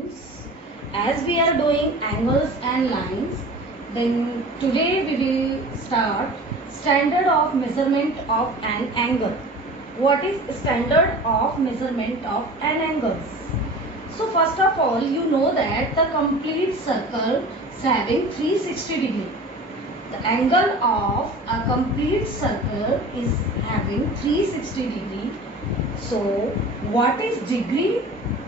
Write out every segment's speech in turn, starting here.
students, as we are doing angles and lines, then today we will start standard of measurement of an angle. What is standard of measurement of an angle? So first of all, you know that the complete circle is having 360 degree. The angle of a complete circle is having 360 degree. So what is degree?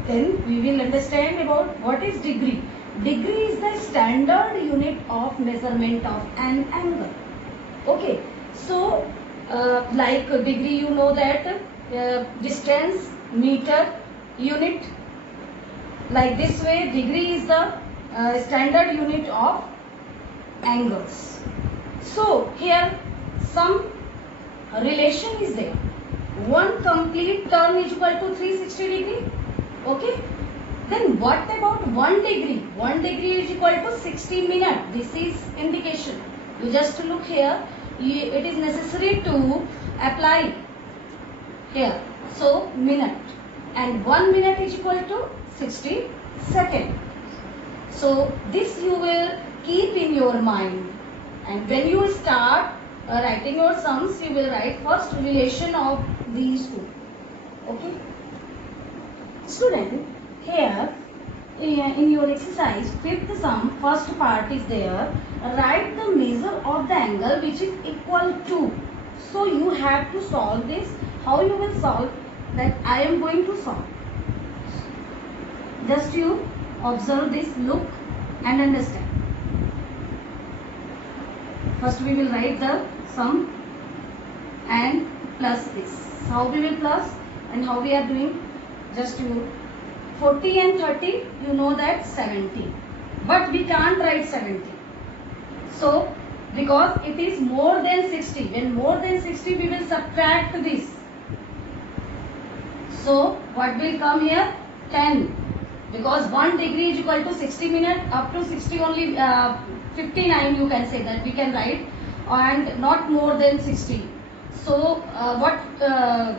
Then we will understand about what is degree. Degree is the standard unit of measurement of an angle. Okay. So like degree, you know that distance, meter, unit. Like this way, degree is the standard unit of angles. So here some relation is there. One complete turn is equal to 360 degree. Okay. Then what about 1 degree? 1 degree is equal to 60 minutes. This is indication. You just look here. It is necessary to apply here. So minute. And 1 minute is equal to 60 seconds. So this you will keep in your mind. And when you start writing your sums, you will write first relation of these two. Okay. Student, here in your exercise, fifth sum, first part is there. Write the measure of the angle which is equal to. So you have to solve this. How you will solve that? I am going to solve. Just you observe this, look and understand. First we will write the sum and plus this. How we will plus and how we are doing? Just you 40 and 30, you know that 70. But we can't write 70. So because it is more than 60. When more than 60, we will subtract this. So what will come here? 10. Because 1 degree is equal to 60 minutes, up to 60 only 59 you can say that we can write, and not more than 60. So after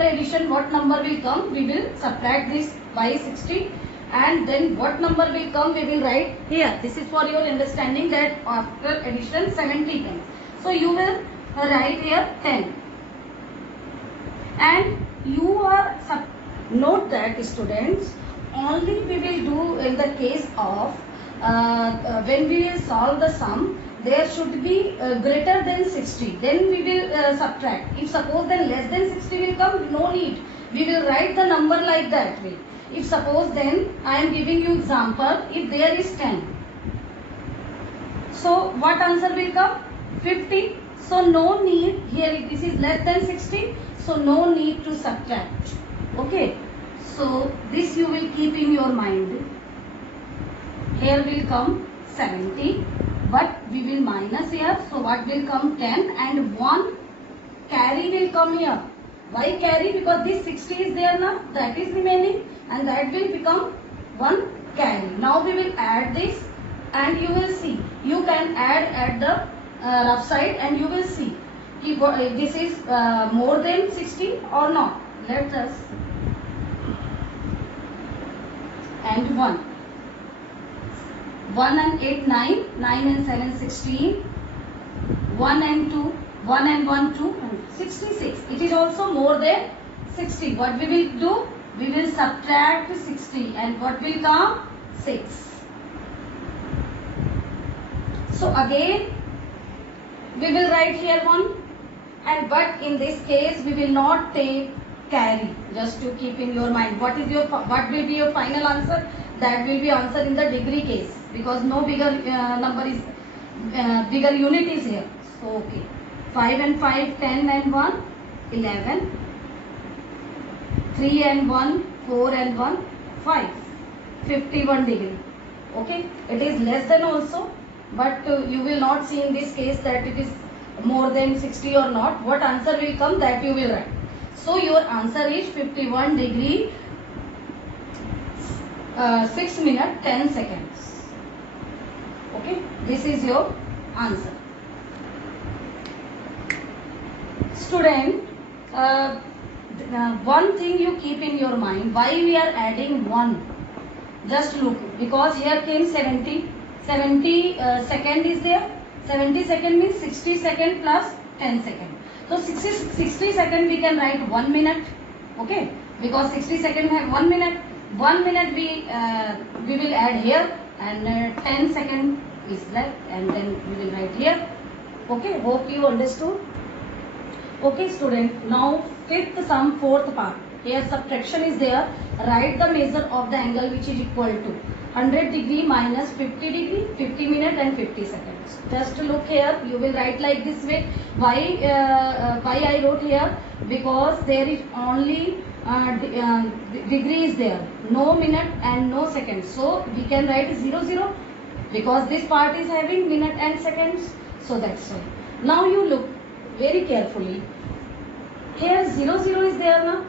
addition what number will come? We will subtract this by 60, and then what number will come we will write here. This is for your understanding that after addition 70 comes. So you will write here 10, and you are note that students, only we will do in the case of when we will solve the sum, there should be greater than 60. Then we will subtract. If suppose then less than 60 will come, no need. We will write the number like that way. If suppose then I am giving you example, if there is 10. So what answer will come? 50. So no need, here this is less than 60. So no need to subtract. Okay. So this you will keep in your mind. Here will come 70, but we will minus here. So what will come? 10, and 1 carry will come here. Why carry? Because this 60 is there now, that is remaining, and that will become 1 carry. Now we will add this, and you will see. You can add at the rough side, and you will see if this is more than 60 or not. Let us. And 1. 1 and 8, 9. 9 and 7, 16. 1 and 2. 1 and 1, 2. 66. It is also more than 60. What we will do? We will subtract 60. And what will come? 6. So again, we will write here 1. And but in this case, we will not take carry. Just to keep in your mind. What will be your final answer? That will be answer in the degree case, because no bigger number is bigger unit is here. So okay, 5 and 5, 10 and 1, 11. 3 and 1, 4 and 1, 5. 51 degree. Okay, it is less than also, but you will not see in this case that it is more than 60 or not. What answer will come, that you will write. So your answer is 51 degree 6 minutes 10 seconds. Okay, this is your answer. Student, one thing you keep in your mind, why we are adding 1. Just look, because here came 70 second is there. 70 second means 60 second plus 10 second. So 60 second we can write 1 minute. Okay, because 60 second have 1 minute. 1 minute we will add here, and 10 second is left, and then we will write here. Okay, hope you understood. Okay student, now fifth sum, fourth part. Here subtraction is there. Write the measure of the angle which is equal to 100 degree minus 50 degree, 50 minutes and 50 seconds. Just look here, you will write like this way. Why I wrote here? Because there is only degree is there, no minute and no seconds. So we can write 0 0 because this part is having minute and seconds. So that's why. Now you look very carefully. Here 0 0 is there now.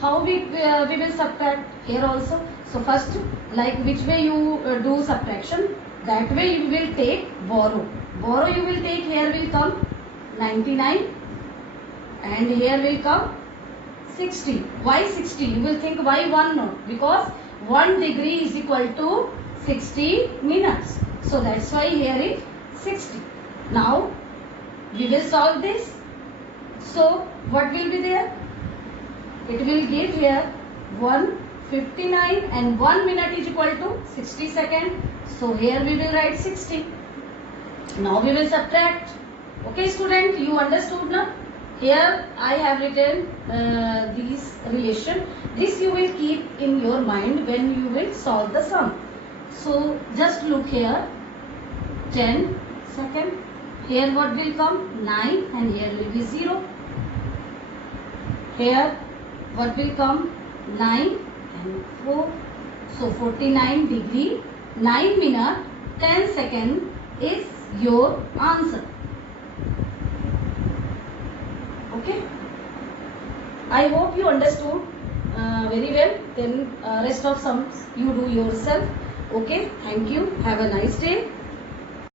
How we will subtract here also. So first, like which way you do subtraction, that way you will take borrow. Borrow you will take, here will come 99 and here will come 60. Why 60? You will think why 1 not? Because 1 degree is equal to 60 minutes. So that's why here is 60. Now we will solve this. So what will be there? It will give here 159 and 1 minute is equal to 60 seconds. So here we will write 60. Now we will subtract. Okay student, you understood now? Here I have written these relation. This you will keep in your mind when you will solve the sum. So just look here, 10 second. Here what will come? 9 and here will be 0. Here what will come? 9 and 4. So 49 degree, 9 minute, 10 second is your answer. Okay. I hope you understood very well. Then rest of sums you do yourself. Okay. Thank you. Have a nice day.